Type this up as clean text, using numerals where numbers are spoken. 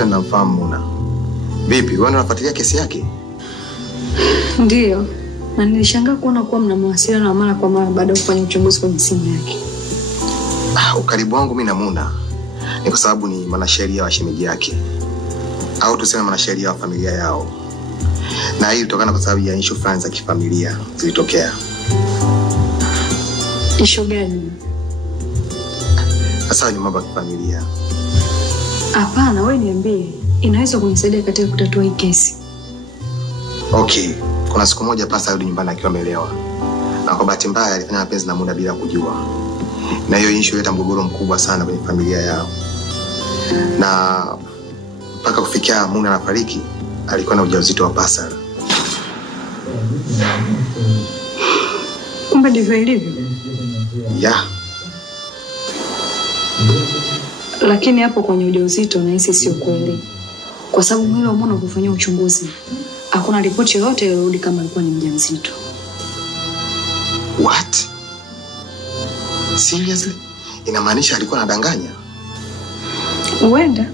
Ndio namfahamu Muna. Vipi, wewe unafuatilia kesi yake? Ndio. Na nilishangaa kuona kuwa mna mawasiliano na mara kwa mara baada ya kufanya uchunguzi kwenye simu yake. Ukaribu wangu mimi na Muna ni kwa sababu ni mwanasheria wa shemeji yake. Au tuseme mwanasheria wa familia yao. Na hii kutokana kwa sababu ya issue fulani za kifamilia zilitokea. Issue gani? Sasa ni mambo ya kifamilia. Hapana, wewe niambie. Inaweza kunisaidia katika kutatua hii kesi. Okay. Kuna siku moja pasa alirudi nyumbani akiwa amelewa. Na kwa bahati mbaya alifanya mapenzi na Muna bila kujua. Na hiyo issue ileta mgogoro mkubwa sana kwenye familia yao. Na mpaka kufikia Muna anafariki, alikuwa na ujauzito wa pasa. Kumbe ndivyo ilivyo? Yeah. Lakini hapo kwenye ujauzito nahisi sio kweli. Kwa sababu mwili wa Muna kufanyia uchunguzi, hakuna ripoti yoyote ilirudi kama alikuwa ni mjamzito. What? Seriously? Inamaanisha alikuwa anadanganya? Huenda.